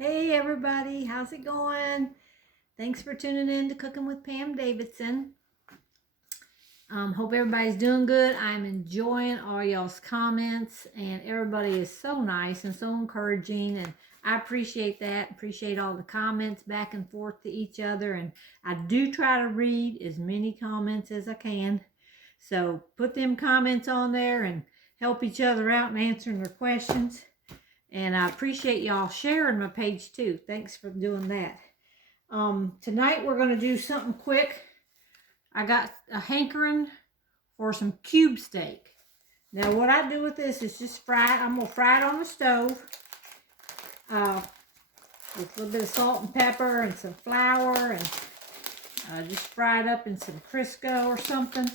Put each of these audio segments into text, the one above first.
Hey everybody, how's it going? Thanks for tuning in to Cooking with Pam Davidson. Hope everybody's doing good. I'm enjoying all y'all's comments, and everybody is so nice and so encouraging, and I appreciate that. Appreciate all the comments back and forth to each other, and I do try to read as many comments as I can. So put them comments on there and help each other out and answering their questions. And I appreciate y'all sharing my page too. Thanks for doing that. Tonight we're going to do something quick. I got a hankering for some cube steak. Now what I do with this is just fry it. I'm going to fry it on the stove with a little bit of salt and pepper and some flour, and just fry it up in some Crisco or something.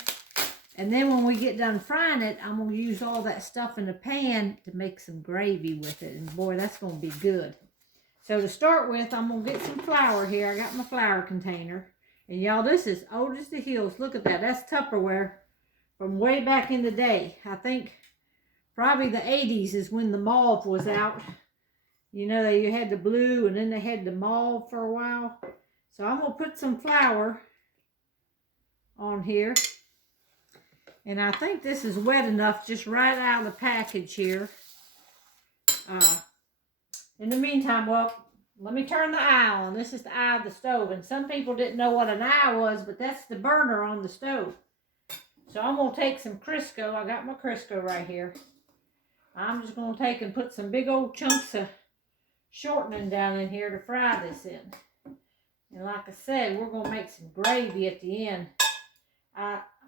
And then when we get done frying it, I'm going to use all that stuff in the pan to make some gravy with it. And boy, that's going to be good. So to start with, I'm going to get some flour here. I got my flour container. And y'all, this is old as the hills. Look at that. That's Tupperware from way back in the day. I think probably the 80s is when the mauve was out. You know, you had the blue and then they had the mauve for a while. So I'm going to put some flour on here. And I think this is wet enough just right out of the package here. In the meantime, well, let me turn the eye on. This is the eye of the stove. And some people didn't know what an eye was, but that's the burner on the stove. So I'm going to take some Crisco. I got my Crisco right here. I'm just going to take and put some big old chunks of shortening down in here to fry this in. And like I said, we're going to make some gravy at the end.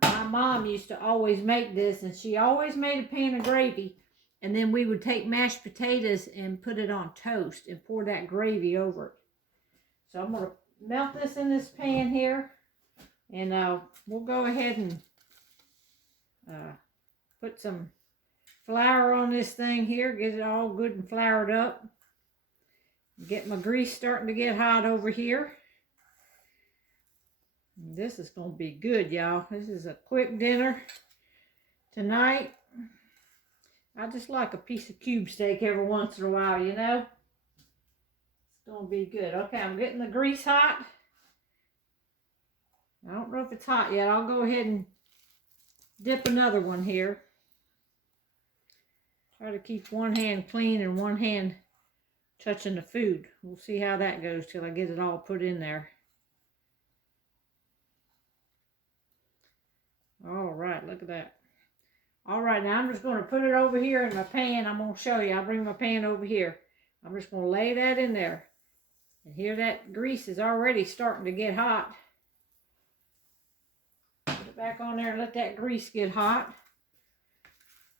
My mom used to always make this, and she always made a pan of gravy, and then we would take mashed potatoes and put it on toast and pour that gravy over it. So I'm going to melt this in this pan here, and we'll go ahead and put some flour on this thing here, get it all good and floured up. Get my grease starting to get hot over here. This is going to be good, y'all. This is a quick dinner tonight. I just like a piece of cube steak every once in a while, you know. It's going to be good. Okay, I'm getting the grease hot. I don't know if it's hot yet. I'll go ahead and dip another one here. Try to keep one hand clean and one hand touching the food. We'll see how that goes till I get it all put in there. All right, look at that. All right, now I'm just going to put it over here in my pan. I'm going to show you. I'll bring my pan over here. I'm just going to lay that in there. And here that grease is already starting to get hot. Put it back on there and let that grease get hot.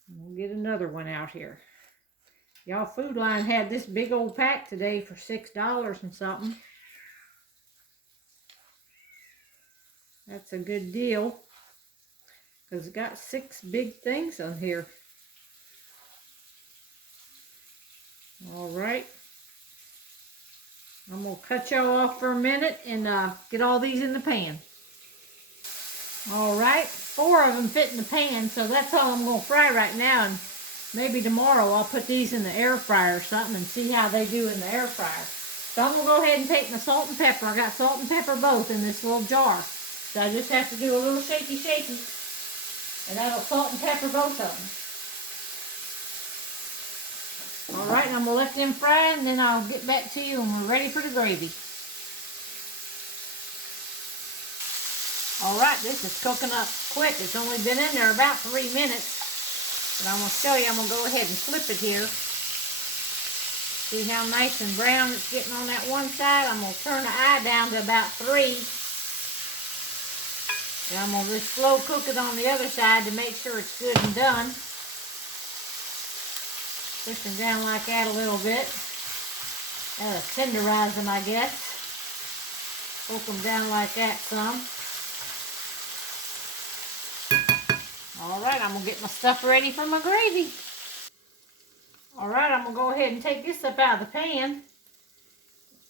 And we'll get another one out here. Y'all, Food Line had this big old pack today for $6 and something. That's a good deal, because it's got 6 big things on here. All right. I'm going to cut y'all off for a minute and get all these in the pan. All right. 4 of them fit in the pan, so that's all I'm going to fry right now. And maybe tomorrow I'll put these in the air fryer or something and see how they do in the air fryer. So I'm going to go ahead and take my salt and pepper. I got salt and pepper both in this little jar. So I just have to do a little shaky shaky. And that'll salt and pepper both of them. All right, I'm going to let them fry, and then I'll get back to you when we're ready for the gravy. All right, this is cooking up quick. It's only been in there about 3 minutes. But I'm going to show you. I'm going to go ahead and flip it here. See how nice and brown it's getting on that one side? I'm going to turn the eye down to about 3. And I'm going to just slow cook it on the other side to make sure it's good and done. Push them down like that a little bit. That'll tenderize them, I guess. Poke them down like that some. All right, I'm going to get my stuff ready for my gravy. All right, I'm going to go ahead and take this up out of the pan.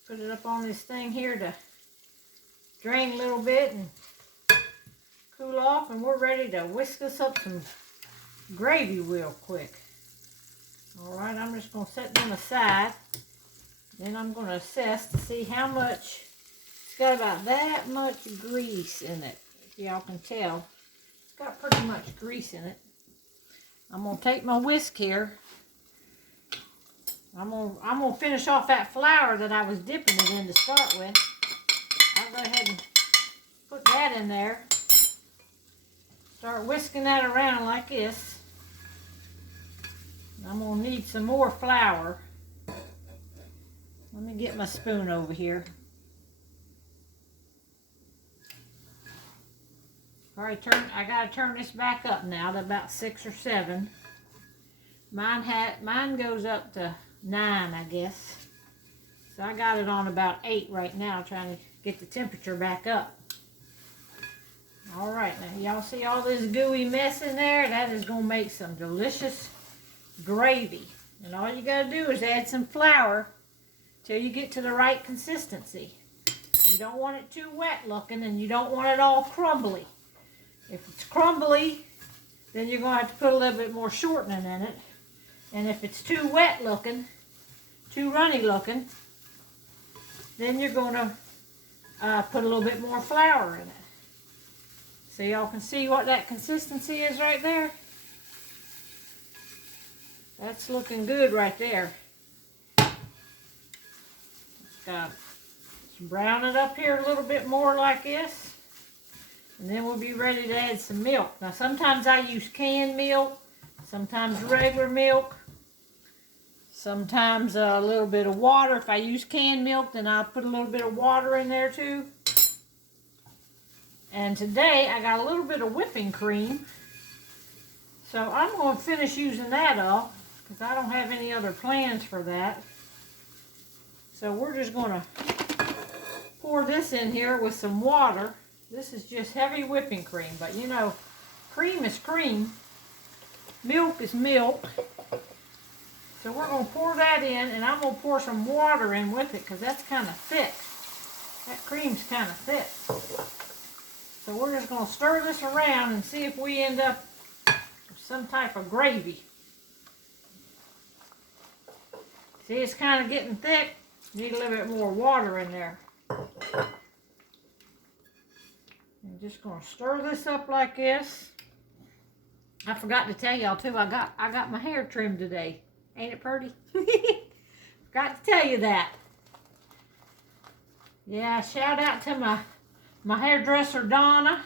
Put it up on this thing here to drain a little bit and cool off, and we're ready to whisk us up some gravy real quick. All right, I'm just going to set them aside. Then I'm going to assess to see how much. It's got about that much grease in it. If y'all can tell. It's got pretty much grease in it. I'm going to take my whisk here. I'm gonna finish off that flour that I was dipping it in to start with. I'll go ahead and put that in there. Start whisking that around like this. I'm gonna need some more flour. Let me get my spoon over here. All right, I gotta turn this back up now to about 6 or 7. Mine goes up to 9, I guess. So I got it on about 8 right now, trying to get the temperature back up. All right, now y'all see all this gooey mess in there? That is gonna make some delicious gravy. And all you gotta do is add some flour till you get to the right consistency. You don't want it too wet looking, and you don't want it all crumbly. If it's crumbly, then you're gonna have to put a little bit more shortening in it. And if it's too wet looking, too runny looking, then you're going to put a little bit more flour in it. So y'all can see what that consistency is right there. That's looking good right there. Just brown it up here a little bit more like this. And then we'll be ready to add some milk. Now sometimes I use canned milk, sometimes regular milk. Sometimes a little bit of water. If I use canned milk, then I'll put a little bit of water in there too. And today I got a little bit of whipping cream. So I'm going to finish using that up because I don't have any other plans for that. So we're just going to pour this in here with some water. This is just heavy whipping cream, but you know, cream is cream. Milk is milk. So we're going to pour that in, and I'm going to pour some water in with it because that's kind of thick. That cream's kind of thick. So we're just going to stir this around and see if we end up with some type of gravy. See, it's kind of getting thick. Need a little bit more water in there. I'm just going to stir this up like this. I forgot to tell y'all too, I got my hair trimmed today. Ain't it pretty? Forgot to tell you that. Yeah, shout out to my hairdresser, Donna.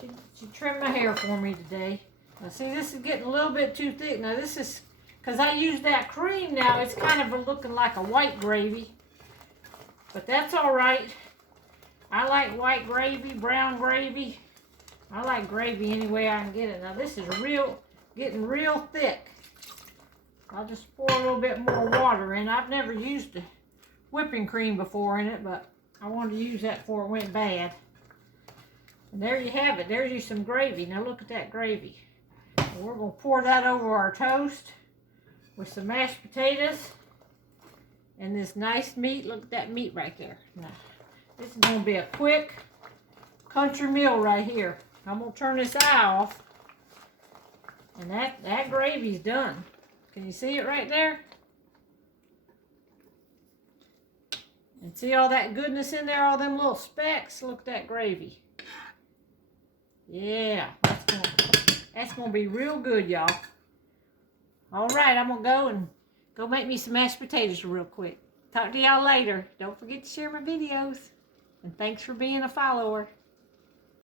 She trimmed my hair for me today. Now see, this is getting a little bit too thick. Now this is, because I used that cream now, it's kind of looking like a white gravy. But that's all right. I like white gravy, brown gravy. I like gravy any way I can get it. Now this is getting real thick. I'll just pour a little bit more water in. I've never used the whipping cream before in it, but I wanted to use that before it went bad. And there you have it. There's you some gravy. Now look at that gravy. And we're going to pour that over our toast with some mashed potatoes and this nice meat. Look at that meat right there. Now, this is going to be a quick country meal right here. I'm going to turn this eye off. And that gravy's done. Can you see it right there? And see all that goodness in there, all them little specks? Look at that gravy. Yeah, that's gonna be real good, y'all. All right, I'm gonna go make me some mashed potatoes real quick. Talk to y'all later. Don't forget to share my videos. And thanks for being a follower.